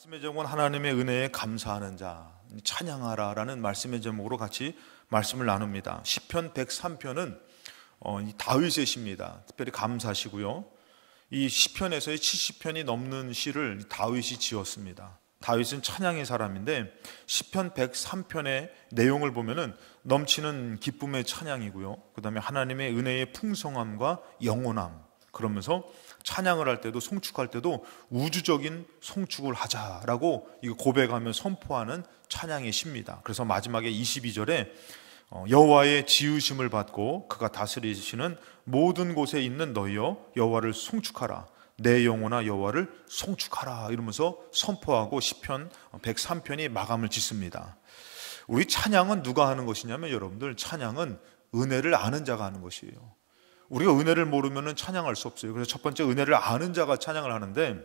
말씀의 제목은 하나님의 은혜에 감사하는 자, 찬양하라라는 말씀의 제목으로 같이 말씀을 나눕니다. 시편 103편은 다윗의 시입니다. 특별히 감사시고요. 이 시편에서의 70편이 넘는 시를 다윗이 지었습니다. 다윗은 찬양의 사람인데 시편 103편의 내용을 보면은 넘치는 기쁨의 찬양이고요. 그 다음에 하나님의 은혜의 풍성함과 영원함, 그러면서 찬양을 할 때도 송축할 때도 우주적인 송축을 하자라고 이거 고백하며 선포하는 찬양의 시입니다. 그래서 마지막에 22절에 여호와의 지으심을 받고 그가 다스리시는 모든 곳에 있는 너희여 여호와를 송축하라, 내 영혼아 여호와를 송축하라 이러면서 선포하고 시편 103편이 마감을 짓습니다. 우리 찬양은 누가 하는 것이냐면 여러분들, 찬양은 은혜를 아는 자가 하는 것이에요. 우리가 은혜를 모르면 찬양할 수 없어요. 그래서 첫 번째, 은혜를 아는 자가 찬양을 하는데,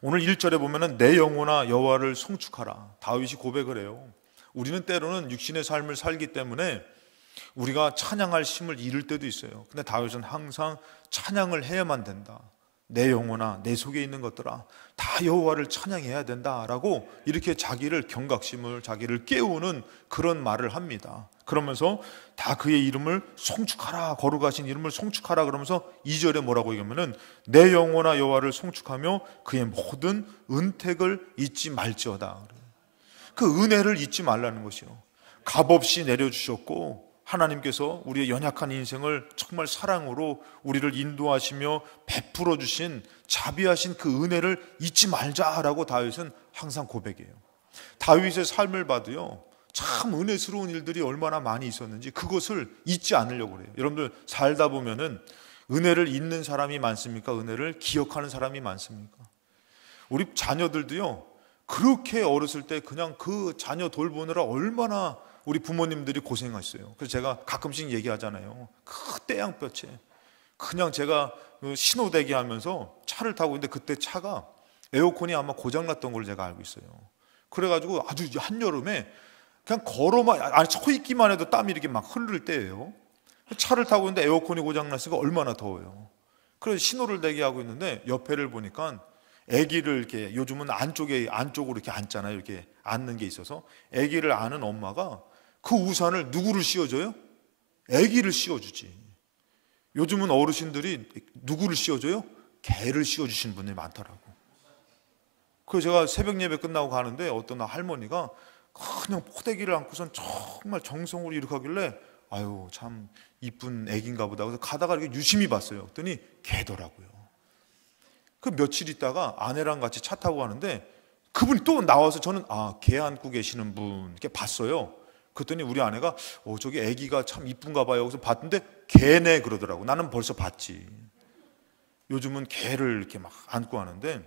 오늘 1절에 보면은 내 영혼아 여호와를 송축하라, 다윗이 고백을 해요. 우리는 때로는 육신의 삶을 살기 때문에 우리가 찬양할 힘을 잃을 때도 있어요. 근데 다윗은 항상 찬양을 해야만 된다. 내 영혼아, 내 속에 있는 것들아, 다 여호와를 찬양해야 된다라고 이렇게 자기를 경각심을, 자기를 깨우는 그런 말을 합니다. 그러면서 다 그의 이름을 송축하라, 거룩하신 이름을 송축하라 그러면서 2절에 뭐라고 얘기하면은 내 영혼아 여호와를 송축하며 그의 모든 은택을 잊지 말지어다. 그 은혜를 잊지 말라는 것이요. 값없이 내려주셨고, 하나님께서 우리의 연약한 인생을 정말 사랑으로 우리를 인도하시며 베풀어 주신 자비하신 그 은혜를 잊지 말자라고 다윗은 항상 고백해요. 다윗의 삶을 봐도요, 참 은혜스러운 일들이 얼마나 많이 있었는지 그것을 잊지 않으려고 그래요. 여러분들 살다 보면은 은혜를 잊는 사람이 많습니까? 은혜를 기억하는 사람이 많습니까? 우리 자녀들도요, 그렇게 어렸을 때 그냥 그 자녀 돌보느라 얼마나 우리 부모님들이 고생하셨어요. 그래서 제가 가끔씩 얘기하잖아요. 그 떼양볕에 그냥 제가 신호대기 하면서 차를 타고 있는데 그때 차가 에어컨이 아마 고장났던 걸 제가 알고 있어요. 그래가지고 아주 한여름에 그냥 서 있기만 해도 땀이 이렇게 막 흐를 때예요. 차를 타고 있는데 에어컨이 고장났으니까 얼마나 더워요. 그래서 신호를 대기하고 있는데 옆에를 보니까 아기를 이렇게, 요즘은 안쪽으로 이렇게 앉잖아요. 이렇게 앉는 게 있어서 아기를 안은 엄마가 그 우산을 누구를 씌워줘요? 아기를 씌워주지. 요즘은 어르신들이 누구를 씌워줘요? 개를 씌워주시는 분들이 많더라고. 그래서 제가 새벽 예배 끝나고 가는데 어떤 할머니가 그냥 포대기를 안고선 정말 정성으로 이렇게 하길래 아유 참 이쁜 아기인가 보다. 그래서 가다가 이렇게 유심히 봤어요. 그랬더니 개더라고요. 그 며칠 있다가 아내랑 같이 차 타고 가는데 그분이 또 나와서, 저는 개 안고 계시는 분 이렇게 봤어요. 그랬더니 우리 아내가 저기 아기가 참 이쁜가 봐요. 그래서 봤는데 개네 그러더라고. 나는 벌써 봤지. 요즘은 개를 이렇게 막 안고 하는데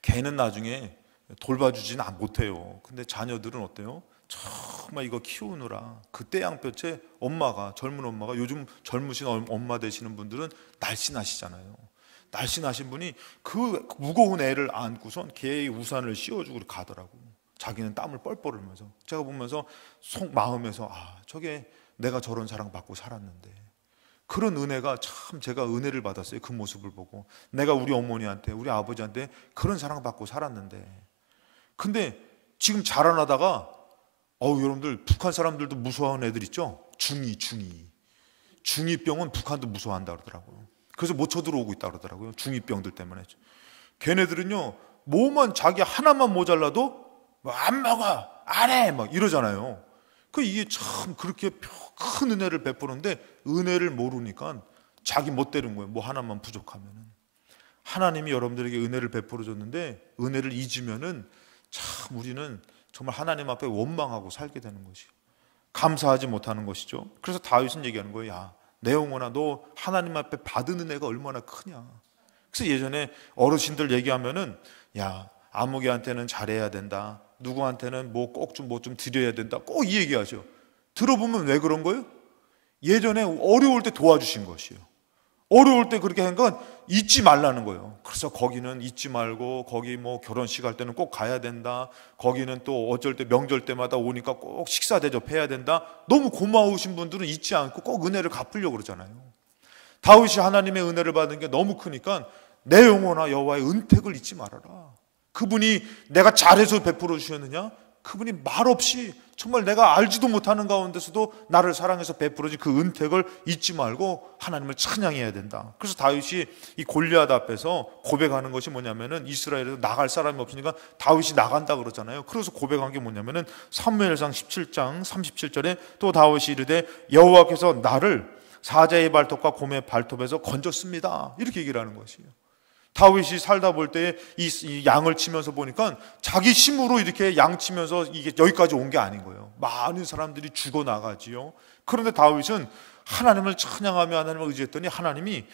개는 나중에 돌봐주지는 못해요. 근데 자녀들은 어때요? 정말 이거 키우느라 그때 양볕에 엄마가, 젊은 엄마가, 요즘 젊으신 엄마 되시는 분들은 날씬하시잖아요. 날씬하신 분이 그 무거운 애를 안고선 개의 우산을 씌워주고 가더라고. 자기는 땀을 뻘뻘 흘리면서. 제가 보면서 마음에서 저게 내가 저런 사랑받고 살았는데, 그런 은혜가 참, 제가 은혜를 받았어요. 그 모습을 보고 내가 우리 어머니한테, 우리 아버지한테 그런 사랑받고 살았는데. 근데 지금 자라나다가 여러분들, 북한 사람들도 무서워하는 애들 있죠? 중이병은 북한도 무서워한다 그러더라고요. 그래서 못 쳐들어오고 있다 그러더라고요. 중이병들 때문에. 걔네들은요, 뭐만 자기 하나만 모자라도 안 먹어, 안 해, 막 이러잖아요. 이게 참 그렇게 큰 은혜를 베푸는데 은혜를 모르니까 자기 멋대로인 거예요. 뭐 하나만 부족하면은. 하나님이 여러분들에게 은혜를 베풀어 줬는데 은혜를 잊으면은 참 우리는 정말 하나님 앞에 원망하고 살게 되는 것이요, 감사하지 못하는 것이죠. 그래서 다윗은 얘기하는 거예요. 야, 내 영혼아, 너 하나님 앞에 받은 은혜가 얼마나 크냐. 그래서 예전에 어르신들 얘기하면은, 야, 아무개한테는 잘해야 된다, 누구한테는 꼭 좀 드려야 된다, 꼭 이 얘기하죠. 들어보면 왜 그런 거예요? 예전에 어려울 때 도와주신 것이요. 어려울 때 그렇게 하니까 잊지 말라는 거예요. 그래서 거기는 잊지 말고, 거기 뭐 결혼식 할 때는 꼭 가야 된다, 거기는 또 어쩔 때 명절 때마다 오니까 꼭 식사 대접해야 된다. 너무 고마우신 분들은 잊지 않고 꼭 은혜를 갚으려고 그러잖아요. 다윗이 하나님의 은혜를 받은 게 너무 크니까 내 영혼아 여호와의 은택을 잊지 말아라. 그분이 내가 잘해서 베풀어 주셨느냐? 그분이 말없이 정말 내가 알지도 못하는 가운데서도 나를 사랑해서 베풀어 준 그 은택을 잊지 말고 하나님을 찬양해야 된다. 그래서 다윗이 이 골리앗 앞에서 고백하는 것이 뭐냐면은, 이스라엘에서 나갈 사람이 없으니까 다윗이 나간다 그러잖아요. 그래서 고백한 게 뭐냐면은 사무엘상 17장 37절에 또 다윗이 이르되 여호와께서 나를 사자의 발톱과 곰의 발톱에서 건졌습니다. 이렇게 얘기를 하는 것이에요. 다윗이 살다 볼 때 이 양을 치면서 보니까 자기 힘으로 이렇게 양 치면서 이게 여기까지 온 게 아닌 거예요. 많은 사람들이 죽어 나가지요. 그런데 다윗은 하나님을 찬양하며 하나님을 의지했더니 하나님이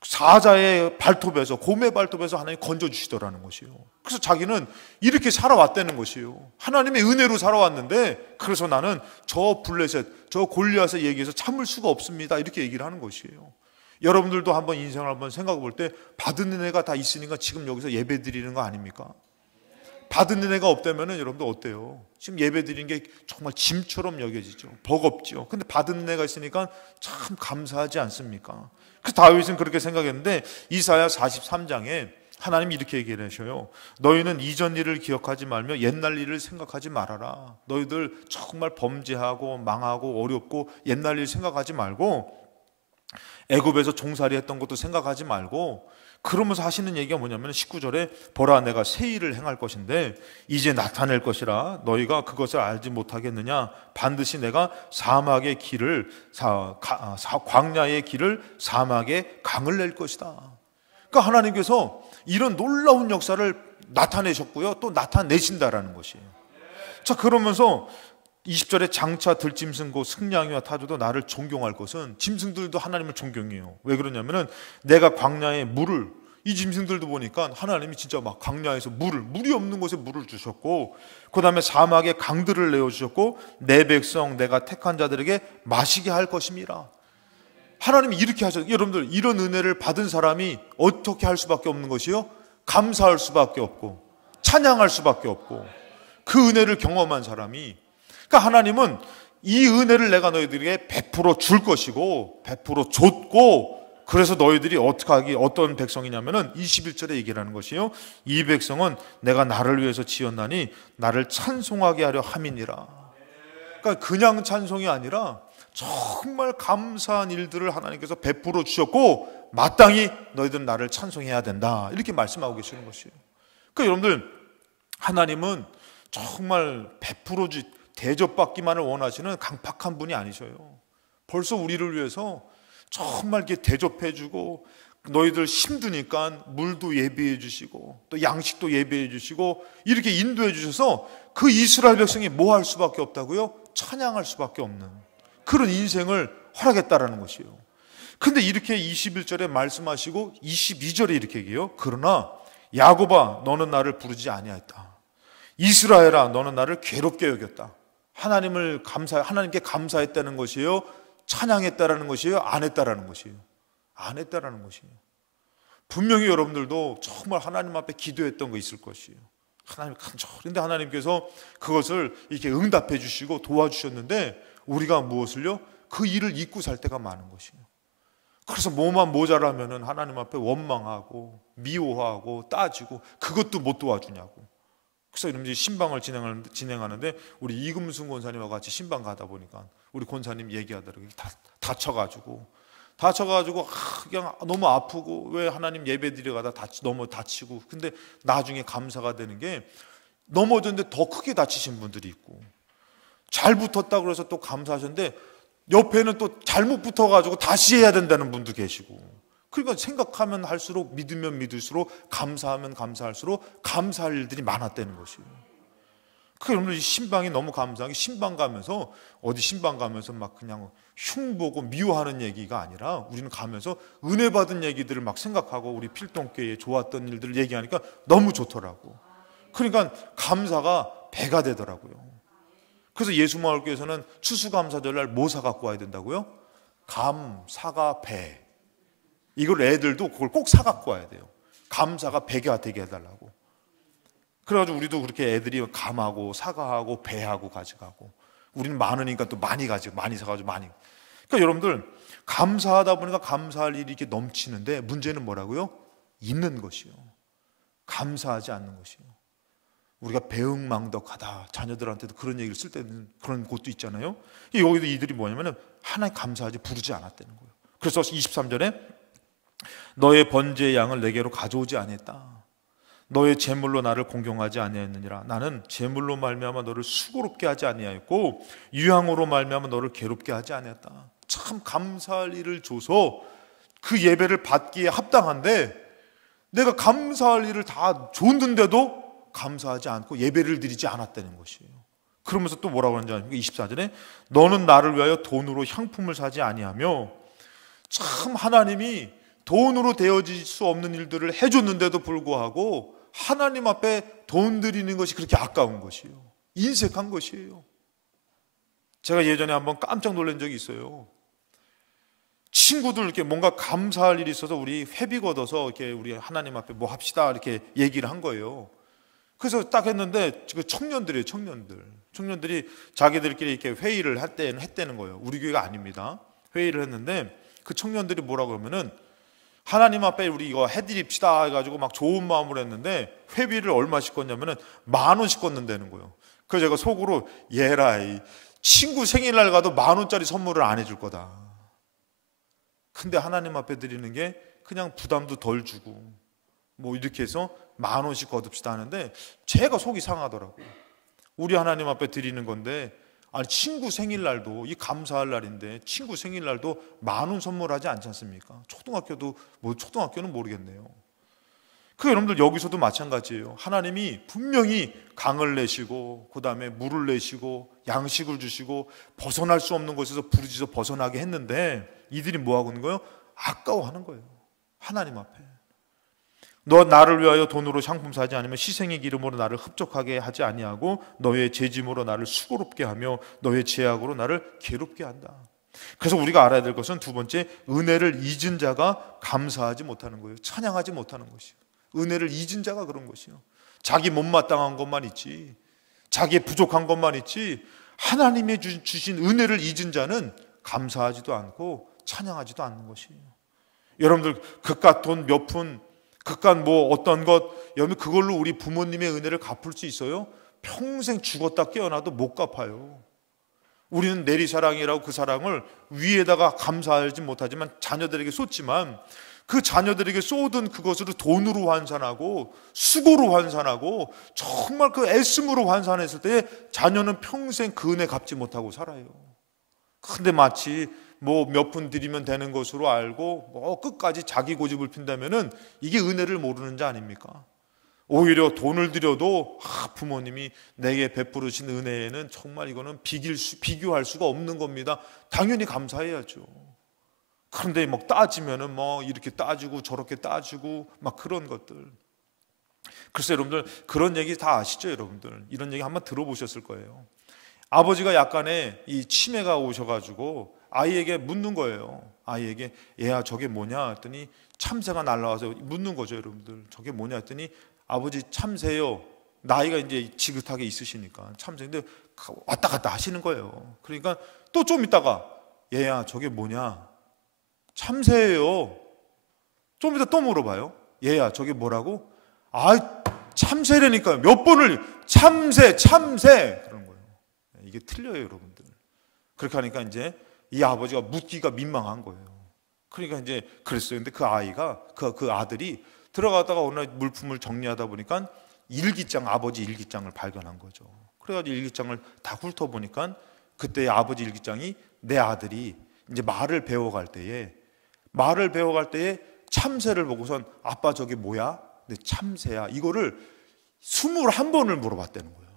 사자의 발톱에서, 곰의 발톱에서 하나님이 건져주시더라는 것이에요. 그래서 자기는 이렇게 살아왔다는 것이에요. 하나님의 은혜로 살아왔는데, 그래서 나는 저 블레셋, 저 골리앗의 얘기에서 참을 수가 없습니다. 이렇게 얘기를 하는 것이에요. 여러분들도 한번 인생을 한번 생각해 볼 때 받은 은혜가 다 있으니까 지금 여기서 예배 드리는 거 아닙니까? 받은 은혜가 없다면 여러분들 어때요? 지금 예배 드리는 게 정말 짐처럼 여겨지죠. 버겁죠. 근데 받은 은혜가 있으니까 참 감사하지 않습니까? 그 다윗은 그렇게 생각했는데 이사야 43장에 하나님이 이렇게 얘기를 하셔요. 너희는 이전 일을 기억하지 말며 옛날 일을 생각하지 말아라. 너희들 정말 범죄하고 망하고 어렵고 옛날 일 생각하지 말고 애굽에서 종살이 했던 것도 생각하지 말고, 그러면서 하시는 얘기가 뭐냐면 19절에 보라 내가 새 일을 행할 것인데 이제 나타낼 것이라 너희가 그것을 알지 못하겠느냐. 반드시 내가 사막의 길을 광야의 길을 사막에 강을 낼 것이다. 그러니까 하나님께서 이런 놀라운 역사를 나타내셨고요, 또 나타내신다라는 것이에요. 자, 그러면서 20절에 장차 들짐승고 승냥이와 타조도 나를 존경할 것은, 짐승들도 하나님을 존경해요. 왜 그러냐면은 내가 광야에 물을, 이 짐승들도 보니까 하나님이 진짜 막 광야에서 물이 없는 곳에 물을 주셨고, 그 다음에 사막에 강들을 내어주셨고, 내 백성 내가 택한 자들에게 마시게 할 것임이라. 하나님이 이렇게 하셨어요. 여러분들, 이런 은혜를 받은 사람이 어떻게 할 수밖에 없는 것이요? 감사할 수밖에 없고 찬양할 수밖에 없고, 그 은혜를 경험한 사람이, 그러니까 하나님은 이 은혜를 내가 너희들에게 베풀어 줄 것이고 베풀어 줬고, 그래서 너희들이 어떤 백성이냐면은 21절에 얘기를 하는 것이요, 이 백성은 내가 나를 위해서 지었나니 나를 찬송하게 하려 함이니라. 그러니까 그냥 찬송이 아니라 정말 감사한 일들을 하나님께서 베풀어 주셨고 마땅히 너희들은 나를 찬송해야 된다, 이렇게 말씀하고 계시는 것이에요. 그러니까 여러분들, 하나님은 정말 베풀어 대접받기만을 원하시는 강팍한 분이 아니셔요. 벌써 우리를 위해서 정말 이렇게 대접해 주고, 너희들 힘드니까 물도 예비해 주시고 또 양식도 예비해 주시고 이렇게 인도해 주셔서 그 이스라엘 백성이 뭐 할 수밖에 없다고요? 찬양할 수밖에 없는 그런 인생을 허락했다라는 것이에요. 근데 이렇게 21절에 말씀하시고 22절에 이렇게 얘기해요. 그러나 야곱아 너는 나를 부르지 아니하였다. 이스라엘아 너는 나를 괴롭게 여겼다. 하나님께 감사했다는 것이에요? 찬양했다라는 것이에요? 안 했다라는 것이에요? 안 했다라는 것이에요. 분명히 여러분들도 정말 하나님 앞에 기도했던 거 있을 것이에요. 하나님 간절한데 하나님께서 그것을 이렇게 응답해 주시고 도와주셨는데, 우리가 무엇을요? 그 일을 잊고 살 때가 많은 것이에요. 그래서 뭐만 모자라면은 하나님 앞에 원망하고 미워하고 따지고, 그것도 못 도와주냐고. 그래서 이런 신방을 진행하는데 우리 이금순 권사님과 같이 신방 가다 보니까 우리 권사님 얘기하더라고요. 다쳐가지고 그냥 너무 아프고, 왜 하나님 예배 드려가다 너무 다치고, 근데 나중에 감사가 되는 게 넘어졌는데 더 크게 다치신 분들이 있고, 잘 붙었다고 그래서 또 감사하셨는데 옆에는 또 잘못 붙어가지고 다시 해야 된다는 분도 계시고, 그러니까 생각하면 할수록, 믿으면 믿을수록, 감사하면 감사할수록 감사할 일들이 많았다는 것이에요. 그 여러분들 신방이 너무 감사한 게, 신방 가면서 막 그냥 흉보고 미워하는 얘기가 아니라 우리는 가면서 은혜 받은 얘기들을 막 생각하고 우리 필동교회에 좋았던 일들을 얘기하니까 너무 좋더라고. 그러니까 감사가 배가 되더라고요. 그래서 예수마을교회에서는 추수감사절날 뭐 사갖고 와야 된다고요? 감, 사과, 배. 이걸 애들도 그걸 꼭 사갖고 와야 돼요. 감사가 배가 되게 해달라고. 그래가지고 우리도 그렇게 애들이 감하고 사과하고 배하고 가져가고, 우리는 많으니까 또 많이 사가지고 많이. 그러니까 여러분들, 감사하다 보니까 감사할 일이 이렇게 넘치는데, 문제는 뭐라고요? 있는 것이요, 감사하지 않는 것이요. 우리가 배응망덕하다, 자녀들한테도 그런 얘기를 쓸 때는 그런 곳도 있잖아요. 여기도 이들이 뭐냐면 하나님 감사하지 부르지 않았다는 거예요. 그래서 23절에 너의 번제의 양을 내게로 가져오지 아니했다. 너의 제물로 나를 공경하지 아니하였느니라. 나는 제물로 말미암아 너를 수고롭게 하지 아니하였고 유향으로 말미암아 너를 괴롭게 하지 아니했다. 참 감사할 일을 줘서 그 예배를 받기에 합당한데 내가 감사할 일을 다 줬는데도 감사하지 않고 예배를 드리지 않았다는 것이에요. 그러면서 또 뭐라고 하는지 아십니까? 24절에 너는 나를 위하여 돈으로 향품을 사지 아니하며. 참 하나님이 돈으로 되어질 수 없는 일들을 해줬는데도 불구하고 하나님 앞에 돈 드리는 것이 그렇게 아까운 것이에요. 인색한 것이에요. 제가 예전에 한번 깜짝 놀란 적이 있어요. 친구들 이렇게 뭔가 감사할 일이 있어서 우리 회비 걷어서 이렇게 우리 하나님 앞에 뭐 합시다 이렇게 얘기를 한 거예요. 그래서 딱 했는데 청년들이에요. 청년들이 자기들끼리 이렇게 회의를 했다는 거예요. 우리 교회가 아닙니다. 회의를 했는데 그 청년들이 뭐라고 하면은 하나님 앞에 우리 이거 해드립시다 해가지고 막 좋은 마음으로 했는데 회비를 얼마씩 걷냐면은 10,000원씩 걷는다는 거예요. 그래서 제가 속으로 얘라이 친구 생일날 가도 10,000원짜리 선물을 안 해줄 거다. 근데 하나님 앞에 드리는 게 그냥 부담도 덜 주고 뭐 이렇게 해서 10,000원씩 거둡시다 하는데 제가 속이 상하더라고요. 우리 하나님 앞에 드리는 건데 아니 친구 생일날도 이 감사할 날인데 친구 생일날도 10,000원 선물하지 않지 않습니까? 초등학교는 모르겠네요. 그 여러분들 여기서도 마찬가지예요. 하나님이 분명히 강을 내시고 그 다음에 물을 내시고 양식을 주시고 벗어날 수 없는 곳에서 부르짖어 벗어나게 했는데 이들이 뭐하고 있는 거예요? 아까워하는 거예요. 하나님 앞에. 너 나를 위하여 돈으로 상품 사지 않으면 희생의 기름으로 나를 흡족하게 하지 아니하고 너의 제짐으로 나를 수고롭게 하며 너의 제약으로 나를 괴롭게 한다. 그래서 우리가 알아야 될 것은 두 번째, 은혜를 잊은 자가 감사하지 못하는 거예요. 찬양하지 못하는 것이요. 은혜를 잊은 자가 그런 것이요. 자기 못마땅한 것만 있지, 자기의 부족한 것만 있지, 하나님의 주신 은혜를 잊은 자는 감사하지도 않고 찬양하지도 않는 것이에요. 여러분들 그깟 돈 몇 푼, 그깟 뭐 어떤 것, 여러분 그걸로 우리 부모님의 은혜를 갚을 수 있어요? 평생 죽었다 깨어나도 못 갚아요. 우리는 내리사랑이라고 그 사랑을 위에다가 감사하지 못하지만 자녀들에게 쏟지만 그 자녀들에게 쏟은 그것을 돈으로 환산하고 수고로 환산하고 정말 그 애씀으로 환산했을 때 자녀는 평생 그 은혜 갚지 못하고 살아요. 근데 마치 뭐 몇 푼 드리면 되는 것으로 알고 뭐 끝까지 자기 고집을 핀다면은 이게 은혜를 모르는 자 아닙니까? 오히려 돈을 들여도 부모님이 내게 베풀으신 은혜에는 정말 이거는 비교할 수가 없는 겁니다. 당연히 감사해야죠. 그런데 막 따지면은 뭐 이렇게 따지고 저렇게 따지고 막 그런 것들. 글쎄 여러분들 그런 얘기 다 아시죠? 여러분들 이런 얘기 한번 들어보셨을 거예요. 아버지가 약간의 이 치매가 오셔가지고 아이에게 묻는 거예요. 아이에게 얘야 저게 뭐냐 했더니 참새가 날라와서 묻는 거죠. 여러분들 저게 뭐냐 했더니 아버지 참새요. 나이가 이제 지긋하게 있으시니까 참새인데 왔다 갔다 하시는 거예요. 그러니까 또 좀 있다가 얘야 저게 뭐냐 참새예요. 좀 이따 또 물어봐요. 얘야 저게 뭐라고? 아 참새라니까요. 몇 번을 참새 그런 거예요. 이게 틀려요 여러분들. 그렇게 하니까 이제 이 아버지가 묻기가 민망한 거예요. 그러니까 이제 그랬어요. 근데 그 아이가 그 아들이 들어가다가 어느 날 물품을 정리하다 보니까 아버지 일기장을 발견한 거죠. 그래가지고 일기장을 다 훑어보니까 그때 아버지 일기장이 내 아들이 이제 말을 배워갈 때에 참새를 보고선 아빠 저게 뭐야? 네, 참새야. 이거를 21번을 물어봤다는 거예요.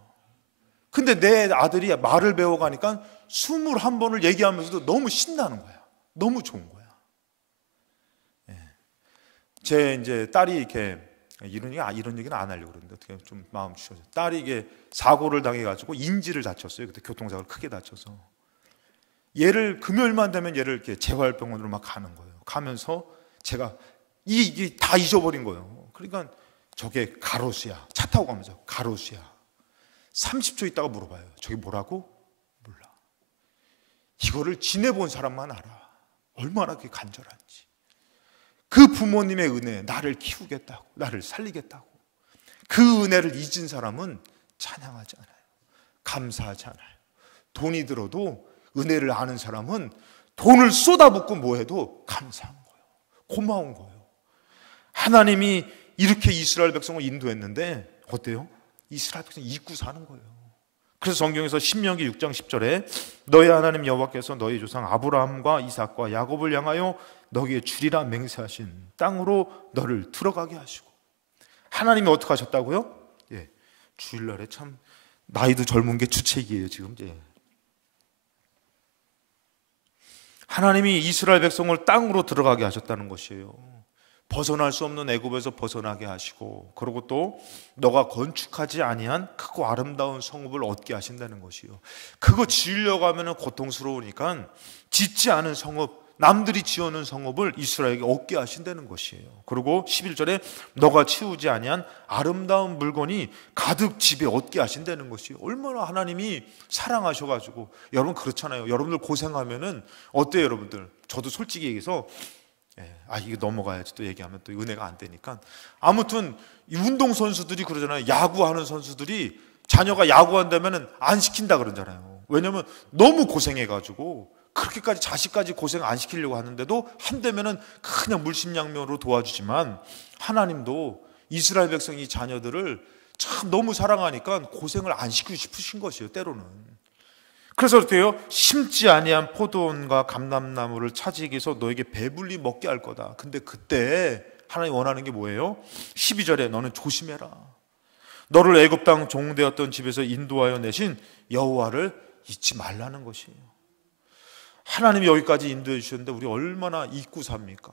근데 내 아들이 말을 배워가니까 21번을 얘기하면서도 너무 신나는 거야. 너무 좋은 거야. 제 이제 딸이 이렇게 이런 얘기는 안 하려고 그러는데 어떻게 좀 마음 주셔서 딸이 이게 사고를 당해가지고 인지를 다쳤어요. 그때 교통사고를 크게 다쳐서 얘를 금요일만 되면 얘를 이렇게 재활병원으로 막 가는 거예요. 가면서 제가 이게 다 잊어버린 거예요. 그러니까 저게 가로수야. 차 타고 가면서 가로수야. 30초 있다가 물어봐요. 저게 뭐라고? 몰라. 이거를 지내본 사람만 알아. 얼마나 그게 간절한지. 그 부모님의 은혜, 나를 키우겠다고, 나를 살리겠다고. 그 은혜를 잊은 사람은 찬양하지 않아요. 감사하지 않아요. 돈이 들어도 은혜를 아는 사람은 돈을 쏟아붓고 뭐해도 감사한 거예요. 고마운 거예요. 하나님이 이렇게 이스라엘 백성을 인도했는데 어때요? 이스라엘 백성이 잊고 사는 거예요. 그래서 성경에서 신명기 6장 10절에 너희 하나님 여호와께서 너희 조상 아브라함과 이삭과 야곱을 향하여 너희에 주리라 맹세하신 땅으로 너를 들어가게 하시고, 하나님이 어떻게 하셨다고요? 예, 주일날에 참 나이도 젊은 게 주책이에요 지금. 예. 하나님이 이스라엘 백성을 땅으로 들어가게 하셨다는 것이에요. 벗어날 수 없는 애굽에서 벗어나게 하시고, 그리고 또 너가 건축하지 아니한 크고 아름다운 성읍을 얻게 하신다는 것이요. 그거 지으려고 하면 고통스러우니까 짓지 않은 성읍, 남들이 지어놓은 성읍을 이스라엘에게 얻게 하신다는 것이에요. 그리고 11절에 너가 치우지 아니한 아름다운 물건이 가득 집에 얻게 하신다는 것이에요. 얼마나 하나님이 사랑하셔가지고. 여러분 그렇잖아요. 여러분들 고생하면은 어때요 여러분들? 저도 솔직히 얘기해서 이거 넘어가야지, 또 얘기하면 또 은혜가 안 되니까. 아무튼 이 운동선수들이 그러잖아요. 야구하는 선수들이 자녀가 야구한다면 안 시킨다 그러잖아요. 왜냐면 너무 고생해가지고 그렇게까지 자식까지 고생 안 시키려고 하는데도 한다면은 그냥 물심양면으로 도와주지만, 하나님도 이스라엘 백성이 자녀들을 참 너무 사랑하니까 고생을 안 시키고 싶으신 것이에요, 때로는. 그래서 어때요? 심지 아니한 포도원과 감람나무를 차지하기 위해서 너에게 배불리 먹게 할 거다. 근데 그때 하나님 원하는 게 뭐예요? 12절에 너는 조심해라. 너를 애굽 땅 종되었던 집에서 인도하여 내신 여호와를 잊지 말라는 것이에요. 하나님이 여기까지 인도해 주셨는데 우리 얼마나 잊고 삽니까?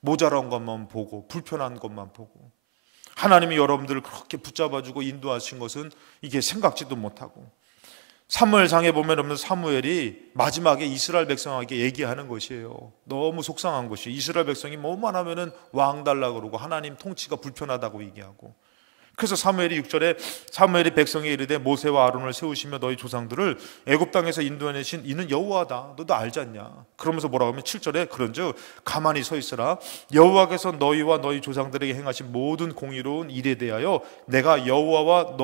모자란 것만 보고 불편한 것만 보고. 하나님이 여러분들을 그렇게 붙잡아주고 인도하신 것은 이게 생각지도 못하고. 사무엘상에 보면 사무엘이 마지막에 이스라엘 백성에게 얘기하는 것이에요. 너무 속상한 것이, 이스라엘 백성이 뭐만 하면은 왕 달라 그러고 하나님 통치가 불편하다고 얘기하고. 그래서 사무엘이 6절에 사무엘이 백성에 이르되 모세와 아론을 세우시며 너희 조상들을 애굽 땅에서 인도해내신 이는 여호와다. 너도 알지 않냐? 그러면서 뭐라고 하면 7절에 그런즉 가만히 서 있으라. 여호와께서 너희와 너희 조상들에게 행하신 모든 공의로운 일에 대하여 내가 여호와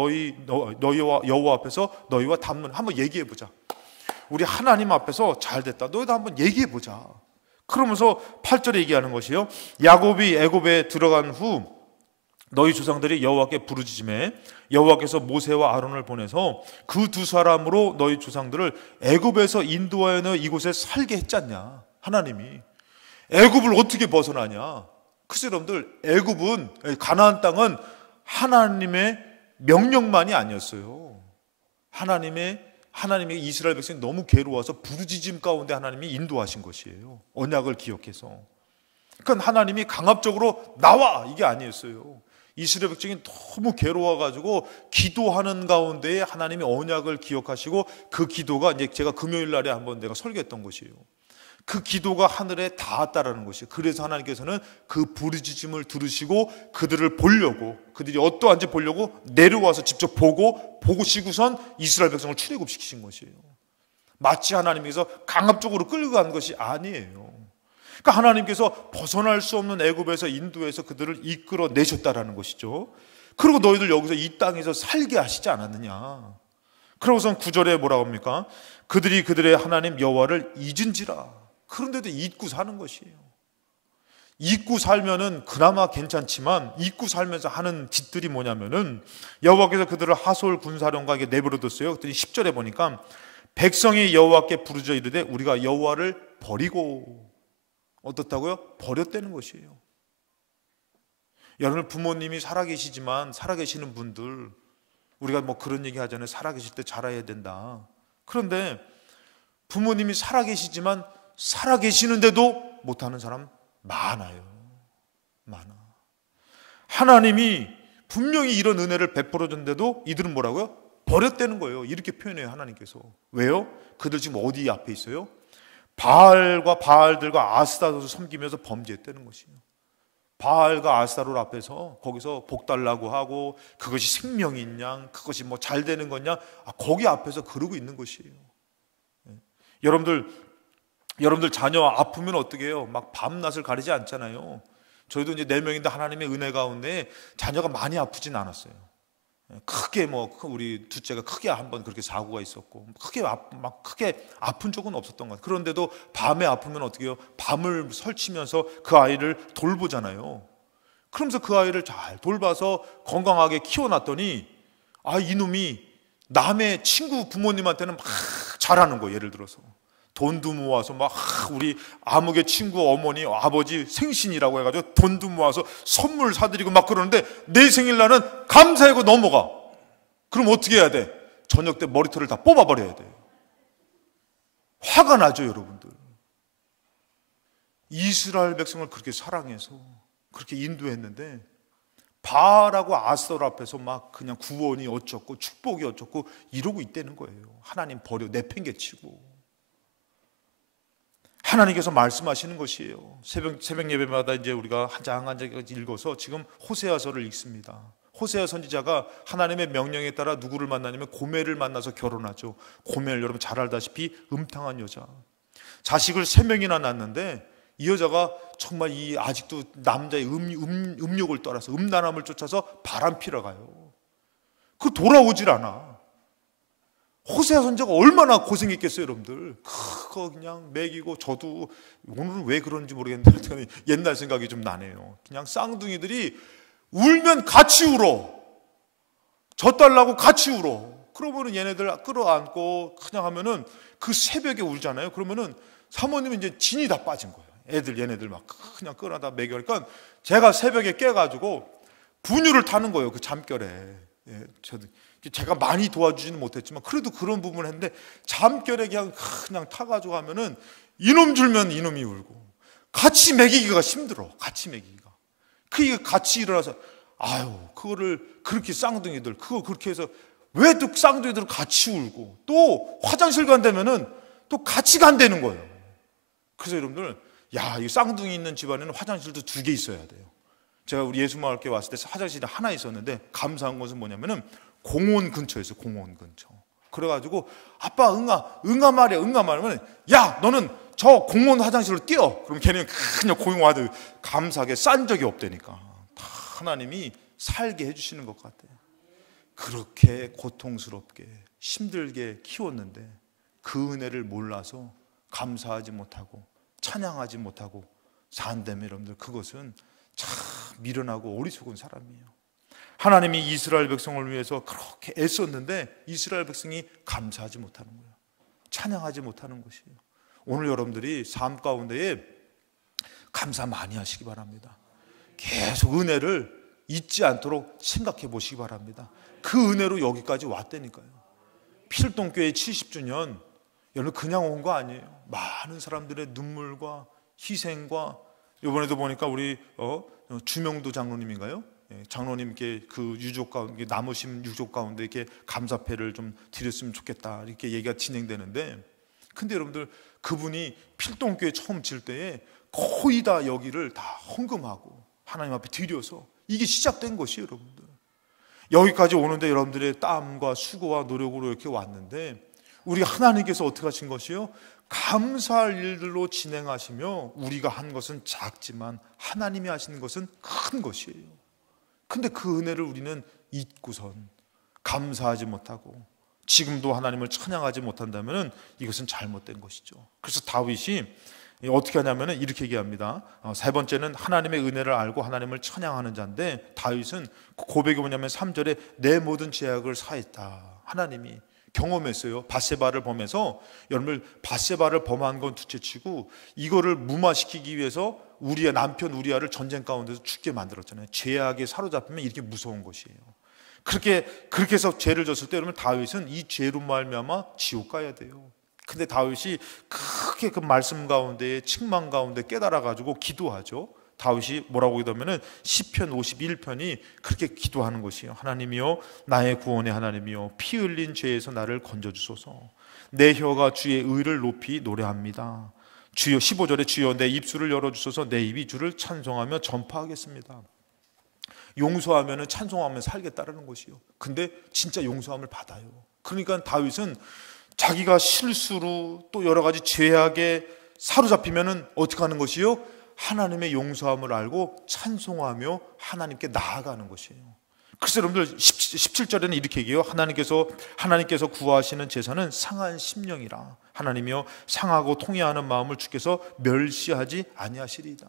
앞에서 너희와 담론. 한번 얘기해 보자. 우리 하나님 앞에서 잘 됐다. 너희도 한번 얘기해 보자. 그러면서 8절에 얘기하는 것이요. 야곱이 애굽에 들어간 후 너희 조상들이 여호와께 부르짖음에 여호와께서 모세와 아론을 보내서 그 두 사람으로 너희 조상들을 애굽에서 인도하여 너 이곳에 살게 했지 않냐. 하나님이 애굽을 어떻게 벗어나냐. 글쎄 여러분들, 애굽은, 가나안 땅은 하나님의 명령만이 아니었어요. 하나님이 이스라엘 백성이 너무 괴로워서 부르짖음 가운데 하나님이 인도하신 것이에요. 언약을 기억해서. 그러니까 하나님이 강압적으로 나와 이게 아니었어요. 이스라엘 백성이 너무 괴로워가지고 기도하는 가운데에 하나님이 언약을 기억하시고, 그 기도가 이제 제가 금요일 날에 한번 내가 설교했던 것이에요. 그 기도가 하늘에 닿았다라는 것이에요. 그래서 하나님께서는 그 부르짖음을 들으시고 그들을 보려고, 그들이 어떠한지 보려고 내려와서 직접 보고시고선 이스라엘 백성을 출애굽시키신 것이에요. 마치 하나님께서 강압적으로 끌고 간 것이 아니에요. 그러니까 하나님께서 벗어날 수 없는 애굽에서 인도해서 그들을 이끌어 내셨다라는 것이죠. 그리고 너희들 여기서 이 땅에서 살게 하시지 않았느냐. 그러고선 9절에 뭐라고 합니까? 그들이 그들의 하나님 여호와를 잊은지라. 그런데도 잊고 사는 것이에요. 잊고 살면은 그나마 괜찮지만, 잊고 살면서 하는 짓들이 뭐냐면은 여호와께서 그들을 하솔 군사령관에게 내버려뒀어요. 그랬더니 10절에 보니까 백성이 여호와께 부르짖어 이르되 우리가 여호와를 버리고. 어떻다고요? 버렸다는 것이에요. 여러분, 부모님이 살아계시지만, 살아계시는 분들, 우리가 뭐 그런 얘기 하잖아요. 살아계실 때 잘해야 된다. 그런데 부모님이 살아계시지만 살아계시는데도 못하는 사람 많아요. 많아. 하나님이 분명히 이런 은혜를 베풀어 줬는데도 이들은 뭐라고요? 버렸다는 거예요. 이렇게 표현해요, 하나님께서. 왜요? 그들 지금 어디 앞에 있어요? 바알들과 아스타롯을 섬기면서 범죄했다는 것이에요. 바알과 아스타롯 앞에서 거기서 복 달라고 하고, 그것이 생명인 양, 그것이 뭐 잘 되는 거냐, 거기 앞에서 그러고 있는 것이에요. 여러분들 자녀 아프면 어떻게 해요? 막 밤낮을 가리지 않잖아요. 저희도 이제 4명인데 하나님의 은혜 가운데 자녀가 많이 아프진 않았어요. 크게 우리 둘째가 크게 한번 그렇게 사고가 있었고 크게 아픈 적은 없었던 것 같아요. 그런데도 밤에 아프면 어떻게 해요? 밤을 설치면서 그 아이를 돌보잖아요. 그러면서 그 아이를 잘 돌봐서 건강하게 키워놨더니 이놈이 남의 친구 부모님한테는 막 잘하는 거예요. 예를 들어서 돈도 모아서 막 우리 아무개 친구 어머니 아버지 생신이라고 해가지고 돈도 모아서 선물 사드리고 막 그러는데 내 생일날은 감사하고 넘어가. 그럼 어떻게 해야 돼? 저녁 때 머리털을 다 뽑아버려야 돼요. 화가 나죠, 여러분들. 이스라엘 백성을 그렇게 사랑해서 그렇게 인도했는데 바알하고 아스토 앞에서 막 그냥 구원이 어쩌고 축복이 어쩌고 이러고 있다는 거예요. 하나님 버려 내팽개치고. 하나님께서 말씀하시는 것이에요. 새벽 예배마다 이제 우리가 한 장 한 장 읽어서 지금 호세아서를 읽습니다. 호세아 선지자가 하나님의 명령에 따라 누구를 만나냐면 고멜을 만나서 결혼하죠. 고멜 여러분 잘 알다시피 음탕한 여자. 자식을 3명이나 낳았는데 이 여자가 정말 아직도 남자의 음욕을 따라서 음란함을 쫓아서 바람 피러 가요. 그 돌아오질 않아. 호세아 선지자가 얼마나 고생했겠어요, 여러분들. 그거 그냥 먹이고 저도 오늘은 왜 그런지 모르겠는데 옛날 생각이 좀 나네요. 그냥 쌍둥이들이 울면 같이 울어. 젖달라고 같이 울어. 그러면은 얘네들 끌어안고 그냥 하면은 그 새벽에 울잖아요. 그러면은 사모님은 이제 진이 다 빠진 거예요. 얘네들 막 그냥 끌어다 먹이니까 제가 새벽에 깨가지고 분유를 타는 거예요. 그 잠결에. 제가 많이 도와주지는 못했지만 그래도 그런 부분을 했는데 잠결에 그냥 타가지고 하면은 이놈 줄면 이놈이 울고 같이 먹이기가 힘들어. 같이 먹이기가. 같이 일어나서 그거를 그렇게 쌍둥이들 그거 그렇게 해서 왜 또 쌍둥이들 같이 울고 또 화장실 간다면은 또 같이 간다는 거예요. 그래서 여러분들 이 쌍둥이 있는 집안에는 화장실도 2개 있어야 돼요. 제가 우리 예수마을교회 왔을 때 화장실이 하나 있었는데 감사한 것은 뭐냐면은 공원 근처에서 공원 근처. 그래가지고 아빠 응아 말하면 야 너는 저 공원 화장실로 뛰어. 그럼 걔는 그냥 고용하듯 감사하게 싼 적이 없다니까. 다 하나님이 살게 해주시는 것 같아요. 그렇게 고통스럽게 힘들게 키웠는데 그 은혜를 몰라서 감사하지 못하고 찬양하지 못하고 산다면 여러분들 그것은 참 미련하고 어리석은 사람이에요. 하나님이 이스라엘 백성을 위해서 그렇게 애썼는데 이스라엘 백성이 감사하지 못하는 거예요. 찬양하지 못하는 것이에요. 오늘 여러분들이 삶 가운데에 감사 많이 하시기 바랍니다. 계속 은혜를 잊지 않도록 생각해 보시기 바랍니다. 그 은혜로 여기까지 왔다니까요. 필동교회 70주년 여러분 그냥 온 거 아니에요. 많은 사람들의 눈물과 희생과 이번에도 보니까 우리 주명도 장로님인가요? 장로님께 그 유족 가운데 남으신 유족 가운데 이렇게 감사패를 좀 드렸으면 좋겠다 이렇게 얘기가 진행되는데 근데 여러분들 그분이 필동교회 처음 질 때에 거의 다 여기를 다 헌금하고 하나님 앞에 드려서 이게 시작된 것이에요. 여러분들 여기까지 오는데 여러분들의 땀과 수고와 노력으로 이렇게 왔는데 우리 하나님께서 어떻게 하신 것이요? 감사할 일들로 진행하시며 우리가 한 것은 작지만 하나님이 하시는 것은 큰 것이에요. 근데 그 은혜를 우리는 잊고선 감사하지 못하고 지금도 하나님을 찬양하지 못한다면 이것은 잘못된 것이죠. 그래서 다윗이 어떻게 하냐면 이렇게 얘기합니다. 3번째는 하나님의 은혜를 알고 하나님을 찬양하는 자인데 다윗은 고백이 뭐냐면 3절에 내 모든 죄악을 사했다. 하나님이 경험했어요. 밧세바를 범해서 여러분들 밧세바를 범한 건 둘째치고 이거를 무마시키기 위해서 우리의 남편 우리아를 전쟁 가운데서 죽게 만들었잖아요. 죄악에 사로잡히면 이렇게 무서운 것이에요. 그렇게 해서 죄를 졌을 때 여러분 다윗은 이 죄로 말미암아 지옥 가야 돼요. 근데 다윗이 크게 그 말씀 가운데 책망 가운데 깨달아 가지고 기도하죠. 다윗이 뭐라고 기도하면은 시편 51편이 그렇게 기도하는 것이에요. 하나님이여 나의 구원의 하나님이여 피 흘린 죄에서 나를 건져 주소서. 내 혀가 주의 의를 높이 노래합니다. 주여 15절에 주여 내 입술을 열어 주소서. 내 입이 주를 찬송하며 전파하겠습니다. 용서하면은 찬송하면 살겠다라는 것이요. 근데 진짜 용서함을 받아요. 그러니까 다윗은 자기가 실수로 또 여러 가지 죄악에 사로잡히면은 어떻게 하는 것이요? 하나님의 용서함을 알고 찬송하며 하나님께 나아가는 것이에요. 그래서 여러분들 17절에는 이렇게 얘기해요. 하나님께서 구하시는 제사는 상한 심령이라. 하나님이여 상하고 통회하는 마음을 주께서 멸시하지 아니하시리이다.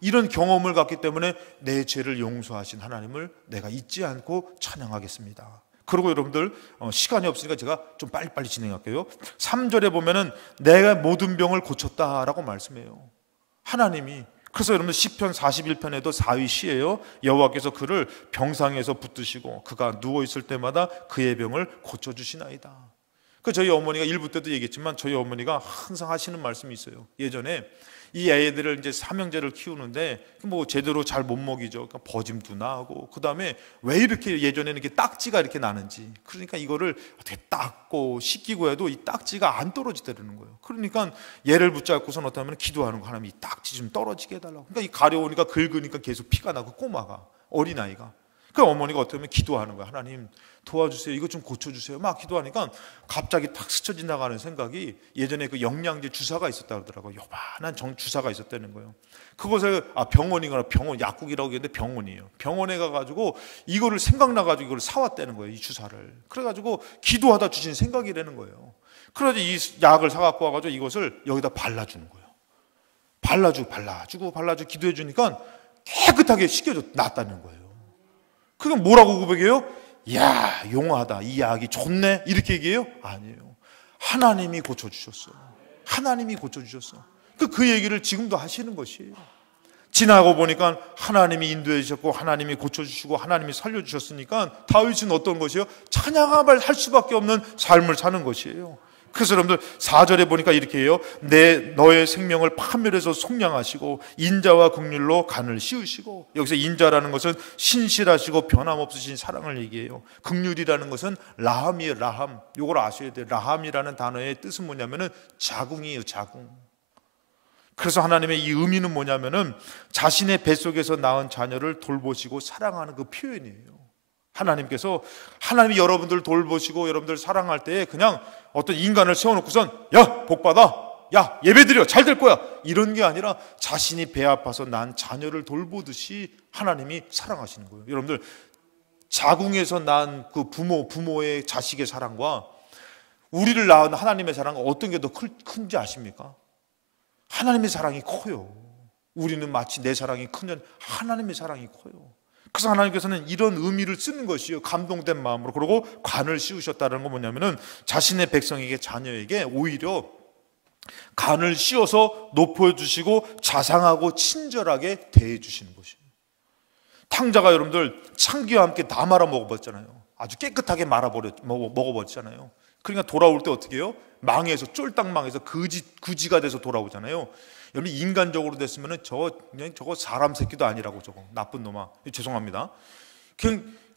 이런 경험을 갖기 때문에 내 죄를 용서하신 하나님을 내가 잊지 않고 찬양하겠습니다. 그리고 여러분들 시간이 없으니까 제가 좀 빨리빨리 진행할게요. 3절에 보면은 내가 모든 병을 고쳤다라고 말씀해요. 하나님이. 그래서 여러분들 시편 41편에도 4위 시예요. 여호와께서 그를 병상에서 붙드시고 그가 누워있을 때마다 그의 병을 고쳐주시나이다. 저희 어머니가 일부 때도 얘기했지만 저희 어머니가 항상 하시는 말씀이 있어요. 예전에 이 애들을 이제 삼형제를 키우는데 뭐 제대로 잘 못 먹이죠. 그러니까 버짐도 나고, 그 다음에 왜 이렇게 예전에는 이렇게 딱지가 이렇게 나는지, 그러니까 이거를 어떻게 닦고 씻기고 해도 이 딱지가 안 떨어지더라는 거예요. 그러니까 얘를 붙잡고선 어떻게 하면 기도하는 거, 하나님 이 딱지 좀 떨어지게 해달라고. 그러니까 이 가려우니까 긁으니까 계속 피가 나고, 꼬마가, 어린아이가. 그 어머니가 어떻게 하면 기도하는 거야. 하나님 도와주세요, 이거 좀 고쳐주세요. 막 기도하니까 갑자기 탁 스쳐 지나가는 생각이, 예전에 그 영양제 주사가 있었다 그러더라고요. 요만한 주사가 있었다는 거예요. 그것을 병원이거나 병원, 약국이라고 했는데 병원이에요. 병원에 가가지고 이거를 생각나가지고 이걸 사왔다는 거예요, 이 주사를. 그래가지고 기도하다 주신 생각이라는 거예요. 그래가지고 이 약을 사갖고 와가지고 이것을 여기다 발라주는 거예요. 발라주고 기도해 주니까 깨끗하게 씻겨져 낫다는 거예요. 그게 뭐라고 고백해요? 야, 용하다, 이 약이 좋네, 이렇게 얘기해요? 아니에요. 하나님이 고쳐주셨어요. 하나님이 고쳐주셨어. 그 얘기를 지금도 하시는 것이에요. 지나고 보니까 하나님이 인도해 주셨고 하나님이 고쳐주시고 하나님이 살려주셨으니까 다윗은 어떤 것이에요? 찬양을 할 수밖에 없는 삶을 사는 것이에요. 그래서 여러분들 4절에 보니까 이렇게 해요. 너의 생명을 판멸해서 속량하시고 인자와 긍휼로 간을 씌우시고. 여기서 인자라는 것은 신실하시고 변함없으신 사랑을 얘기해요. 긍휼이라는 것은 라함이에요. 라함. 이걸 아셔야 돼요. 라함이라는 단어의 뜻은 뭐냐면은 자궁이에요. 자궁. 그래서 하나님의 이 의미는 뭐냐면은 자신의 뱃속에서 낳은 자녀를 돌보시고 사랑하는 그 표현이에요. 하나님이 여러분들 돌보시고 여러분들 사랑할 때 그냥 어떤 인간을 세워놓고선 야, 복받아, 야, 예배드려, 잘 될 거야, 이런 게 아니라 자신이 배 아파서 난 자녀를 돌보듯이 하나님이 사랑하시는 거예요. 여러분들 자궁에서 난 그 부모의 자식의 사랑과 우리를 낳은 하나님의 사랑은 어떤 게 더 큰지 아십니까? 하나님의 사랑이 커요. 우리는 마치 내 사랑이 크냐, 하나님의 사랑이 커요. 그래서 하나님께서는 이런 의미를 쓰는 것이요, 감동된 마음으로. 그리고 관을 씌우셨다는 건 뭐냐면은 자신의 백성에게, 자녀에게 오히려 간을 씌워서 높여주시고 자상하고 친절하게 대해주시는 것이에요. 탕자가 여러분들 창기와 함께 다 말아 먹어버렸잖아요. 아주 깨끗하게 먹어버렸잖아요. 그러니까 돌아올 때 어떻게 해요? 망해서, 쫄딱 망해서 그지가 돼서 돌아오잖아요. 여러분 인간적으로 됐으면은 저거 사람 새끼도 아니라고, 저거 나쁜 놈아, 죄송합니다.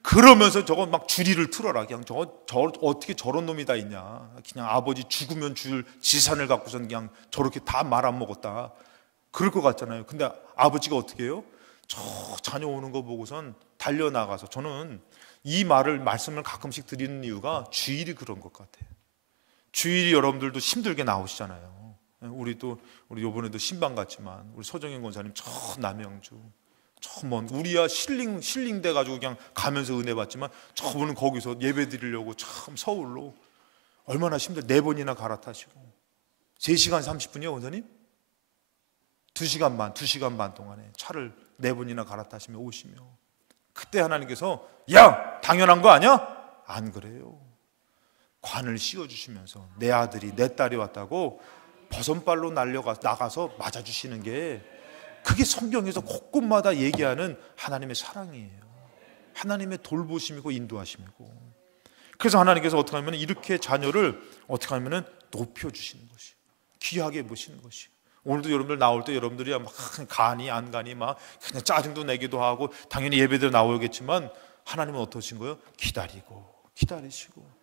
그러면서 저거 막 주리를 틀어라. 그냥 저 어떻게 저런 놈이 다 있냐. 그냥 아버지 죽으면 줄 지산을 갖고선 그냥 저렇게 다 말 안 먹었다, 그럴 것 같잖아요. 근데 아버지가 어떻게 해요? 저 자녀 오는 거 보고선 달려나가서, 저는 이 말씀을 가끔씩 드리는 이유가 주일이 그런 것 같아요. 주일이 여러분들도 힘들게 나오시잖아요. 우리 요번에도 신방 갔지만 우리 서정현 권사님 저 남양주 우리야 실링 돼가지고 그냥 가면서 은혜 받지만 저분은 거기서 예배 드리려고 참 서울로 얼마나 힘들어. 4번이나 갈아타시고 3시간 30분이요 원사님? 2시간 반 동안에 차를 4번이나 갈아타시며 오시며, 그때 하나님께서 야, 당연한 거 아니야? 안 그래요. 관을 씌워주시면서 내 아들이, 내 딸이 왔다고 버선발로 나가서 맞아주시는 게, 그게 성경에서 곳곳마다 얘기하는 하나님의 사랑이에요. 하나님의 돌보심이고 인도하심이고. 그래서 하나님께서 어떻게 하면 이렇게 자녀를 어떻게 하면 높여주시는 것이, 귀하게 보시는 것이. 오늘도 여러분들 나올 때 여러분들이 막 가니 안 가니 막 그냥 짜증도 내기도 하고 당연히 예배대로 나오겠지만, 하나님은 어떠신 거예요? 기다리시고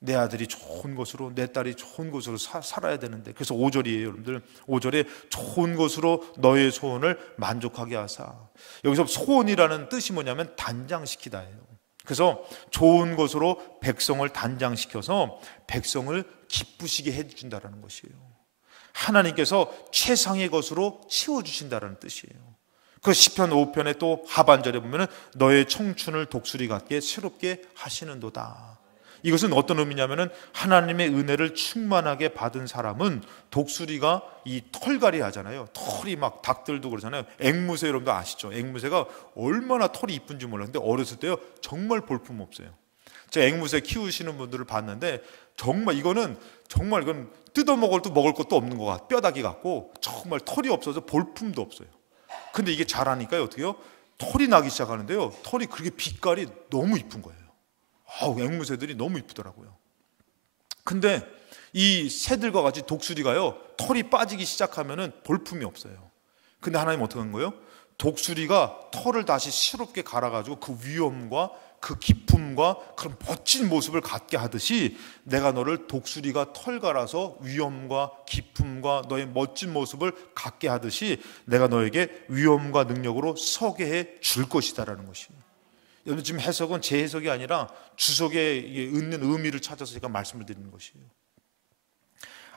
내 아들이 좋은 곳으로, 내 딸이 좋은 곳으로 살아야 되는데. 그래서 5절이에요 여러분들. 5절에 좋은 곳으로 너의 소원을 만족하게 하사. 여기서 소원이라는 뜻이 뭐냐면 단장시키다예요. 그래서 좋은 곳으로 백성을 단장시켜서 백성을 기쁘시게 해준다는 것이에요. 하나님께서 최상의 것으로 채워주신다는 뜻이에요. 그 시편 5편의 또 하반절에 보면 너의 청춘을 독수리 같게 새롭게 하시는도다. 이것은 어떤 의미냐면은 하나님의 은혜를 충만하게 받은 사람은 독수리가 이 털갈이 하잖아요. 털이 막 닭들도 그러잖아요. 앵무새 여러분도 아시죠? 앵무새가 얼마나 털이 이쁜지 몰라요. 근데 어렸을 때요 정말 볼품 없어요. 제가 앵무새 키우시는 분들을 봤는데 정말 이건 뜯어 먹을 것도 없는 것 같아요. 뼈다귀 같고 정말 털이 없어서 볼품도 없어요. 근데 이게 자라니까요 어떻게요? 털이 나기 시작하는데요. 털이 그렇게 빛깔이 너무 이쁜 거예요. 앵무새들이 너무 이쁘더라고요. 근데 이 새들과 같이 독수리가요 털이 빠지기 시작하면은 볼품이 없어요. 근데 하나님 어떻게 한 거예요? 독수리가 털을 다시 새롭게 갈아가지고 그 위엄과 그 기품과 그런 멋진 모습을 갖게 하듯이 내가 너를 독수리가 털 갈아서 위엄과 기품과 너의 멋진 모습을 갖게 하듯이 내가 너에게 위엄과 능력으로 서게 해 줄 것이다라는 것이에요. 여러분 지금 해석은 제 해석이 아니라 주석에 있는 의미를 찾아서 제가 말씀을 드리는 것이에요.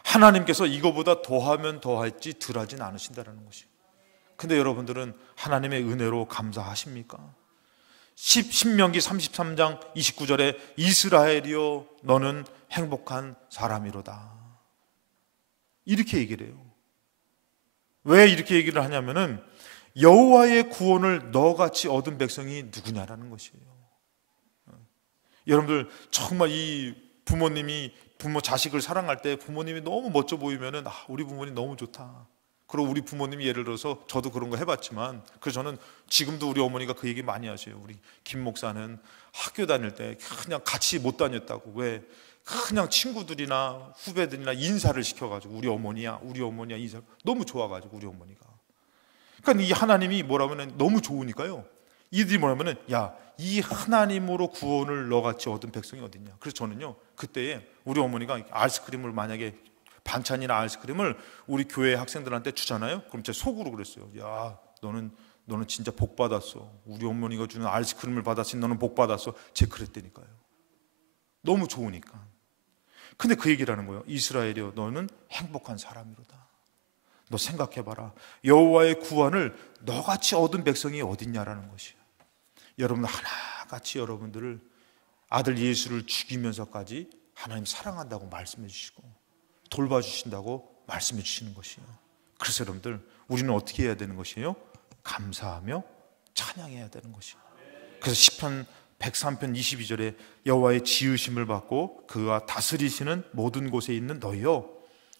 하나님께서 이거보다 더하면 더할지 덜하진 않으신다는 것이에요. 근데 여러분들은 하나님의 은혜로 감사하십니까? 신명기 33장 29절에 이스라엘이여 너는 행복한 사람이로다 이렇게 얘기를 해요. 왜 이렇게 얘기를 하냐면은 여호와의 구원을 너같이 얻은 백성이 누구냐라는 것이에요. 여러분들 정말 이 부모 자식을 사랑할 때 부모님이 너무 멋져 보이면은 우리 부모님 너무 좋다. 그리고 우리 부모님이 예를 들어서 저도 그런 거 해봤지만 그래서 저는 지금도 우리 어머니가 그 얘기 많이 하세요. 우리 김 목사는 학교 다닐 때 그냥 같이 못 다녔다고. 왜? 그냥 친구들이나 후배들이나 인사를 시켜가지고 우리 어머니야 인사 너무 좋아가지고 우리 어머니가. 그러니까 이 하나님이 뭐라면은 너무 좋으니까요. 이들이 뭐라면은 이 하나님으로 구원을 너같이 얻은 백성이 어딨냐. 그래서 저는요 그때에 우리 어머니가 아이스크림을 만약에 반찬이나 아이스크림을 우리 교회 학생들한테 주잖아요. 그럼 제 속으로 그랬어요. 너는 진짜 복 받았어. 우리 어머니가 주는 아이스크림을 받았으니 너는 복 받았어. 제가 그랬다니까요. 너무 좋으니까. 근데 그 얘기를 하는 거예요. 이스라엘이여 너는 행복한 사람이로다. 너 생각해봐라. 여호와의 구원을 너같이 얻은 백성이 어딨냐라는 것이에요. 여러분 하나같이 여러분들을 아들 예수를 죽이면서까지 하나님 사랑한다고 말씀해 주시고 돌봐주신다고 말씀해 주시는 것이에요. 그래서 여러분들 우리는 어떻게 해야 되는 것이에요? 감사하며 찬양해야 되는 것이에요. 그래서 시편 103편 22절에 여호와의 지으심을 받고 그가 다스리시는 모든 곳에 있는 너희여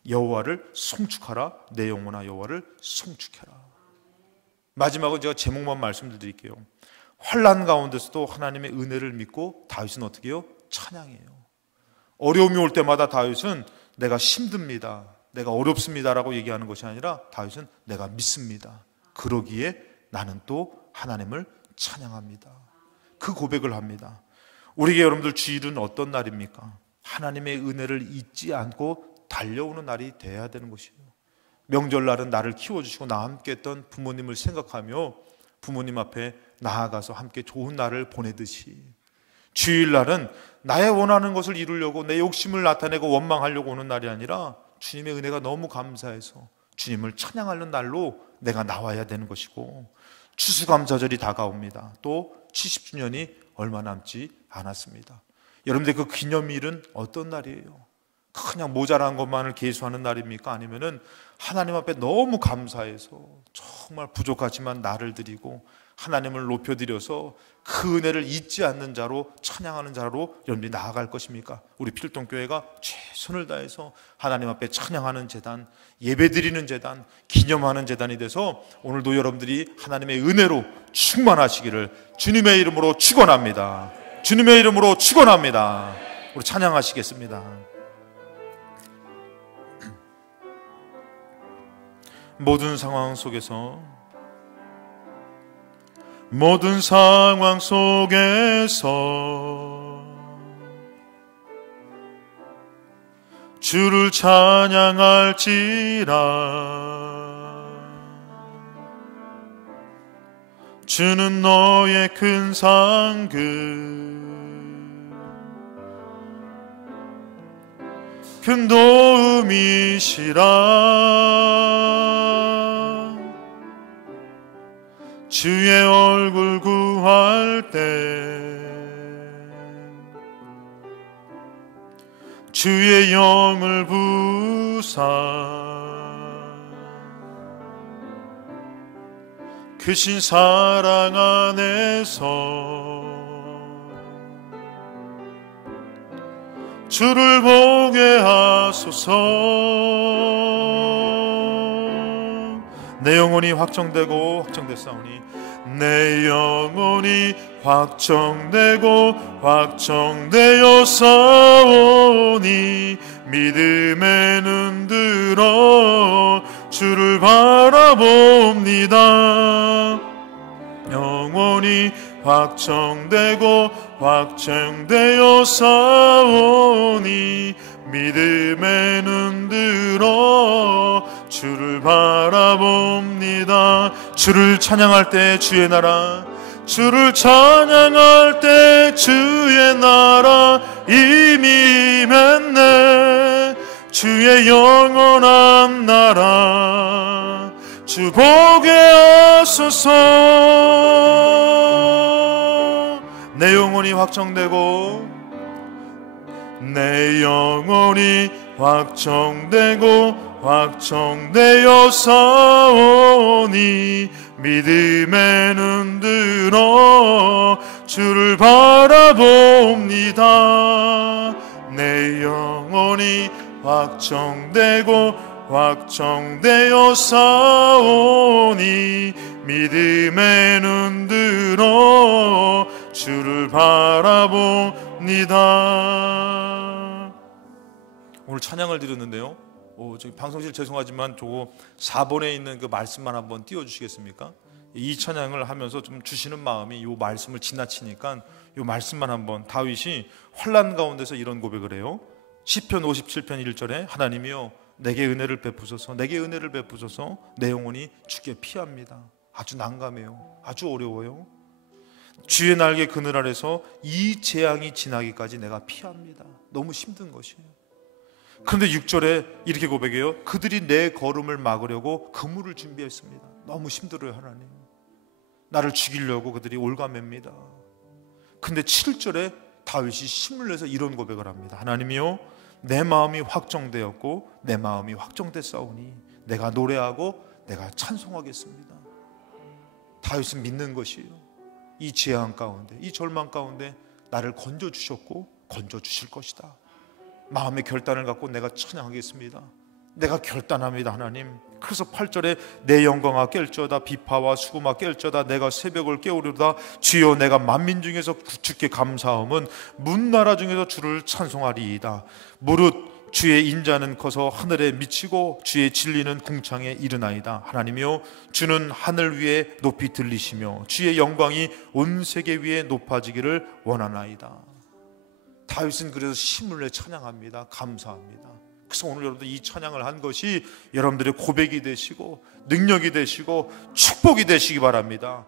여호와를 송축하라. 내 영혼아 여호와를 송축해라. 마지막으로 제가 제목만 말씀드릴게요. 환난 가운데서도 하나님의 은혜를 믿고 다윗은 어떻게 해요? 찬양해요. 어려움이 올 때마다 다윗은 내가 힘듭니다, 내가 어렵습니다라고 얘기하는 것이 아니라 다윗은 내가 믿습니다. 그러기에 나는 또 하나님을 찬양합니다. 그 고백을 합니다. 우리에게 여러분들 주일은 어떤 날입니까? 하나님의 은혜를 잊지 않고 달려오는 날이 돼야 되는 것이에요. 명절날은 나를 키워주시고 나와 함께 했던 부모님을 생각하며 부모님 앞에 나아가서 함께 좋은 날을 보내듯이 주일날은 나의 원하는 것을 이루려고 내 욕심을 나타내고 원망하려고 오는 날이 아니라 주님의 은혜가 너무 감사해서 주님을 찬양하는 날로 내가 나와야 되는 것이고 추수감사절이 다가옵니다. 또 70주년이 얼마 남지 않았습니다. 여러분들 그 기념일은 어떤 날이에요? 그냥 모자란 것만을 계수하는 날입니까? 아니면은 하나님 앞에 너무 감사해서 정말 부족하지만 나를 드리고 하나님을 높여드려서 그 은혜를 잊지 않는 자로 찬양하는 자로 여러분들이 나아갈 것입니까? 우리 필동교회가 최선을 다해서 하나님 앞에 찬양하는 재단, 예배드리는 재단, 기념하는 재단이 돼서 오늘도 여러분들이 하나님의 은혜로 충만하시기를 주님의 이름으로 축원합니다. 주님의 이름으로 축원합니다. 우리 찬양하시겠습니다. 모든 상황 속에서 주를 찬양할지라. 주는 너의 큰 상급 큰 도움이시라. 주의 얼굴 구할 때 주의 영을 부사 크신 사랑 안에서 주를 보게 하소서. 내 영혼이 확정되고 확정됐사오니 내 영혼이 확정되고 확정되어 싸우니 믿음에 눈 들어 주를 바라봅니다. 영혼이 확정되고 확정되어 싸우니 믿음에 눈 들어 주를 바라봅니다. 주를 찬양할 때 주의 나라, 주를 찬양할 때 주의 나라 이미 임했네. 주의 영원한 나라 주 보게 하소서. 내 영혼이 확정되고 내 영혼이 확정되고 확정되어 싸우니 믿음에 눈 들어 주를 바라봅니다. 내 영혼이 확정되고 확정되어 싸우니 믿음에 눈 들어 주를 바라봅니다. 오늘 찬양을 드렸는데요. 저기 방송실 죄송하지만 저거 4번에 있는 그 말씀만 한번 띄워주시겠습니까? 이 찬양을 하면서 좀 주시는 마음이 이 말씀을 지나치니까 이 말씀만 한번. 다윗이 환난 가운데서 이런 고백을 해요. 시편 57편 1절에 하나님이여 내게 은혜를 베푸소서, 내게 은혜를 베푸소서. 내 영혼이 주께 피합니다. 아주 난감해요. 아주 어려워요. 주의 날개 그늘 아래서 이 재앙이 지나기까지 내가 피합니다. 너무 힘든 것이에요. 그런데 6절에 이렇게 고백해요. 그들이 내 걸음을 막으려고 그물을 준비했습니다. 너무 힘들어요. 하나님, 나를 죽이려고 그들이 올가맵니다. 근데 7절에 다윗이 힘을 내서 이런 고백을 합니다. 하나님이요 내 마음이 확정되었고 내 마음이 확정됐사오니 내가 노래하고 내가 찬송하겠습니다. 다윗은 믿는 것이에요. 이 재앙 가운데, 이 절망 가운데 나를 건져주셨고 건져주실 것이다. 마음의 결단을 갖고 내가 찬양하겠습니다. 내가 결단합니다. 하나님. 그래서 8절에 내 영광아 깰져다 비파와 수금아 깰져다 내가 새벽을 깨우리로다. 주여 내가 만민 중에서 주께 감사함은 문나라 중에서 주를 찬송하리이다. 무릇 주의 인자는 커서 하늘에 미치고 주의 진리는 궁창에 이르나이다. 하나님이여 주는 하늘 위에 높이 들리시며 주의 영광이 온 세계 위에 높아지기를 원하나이다. 다윗은 그래서 힘을 내 찬양합니다. 감사합니다. 그래서 오늘 여러분들 이 찬양을 한 것이 여러분들의 고백이 되시고 능력이 되시고 축복이 되시기 바랍니다.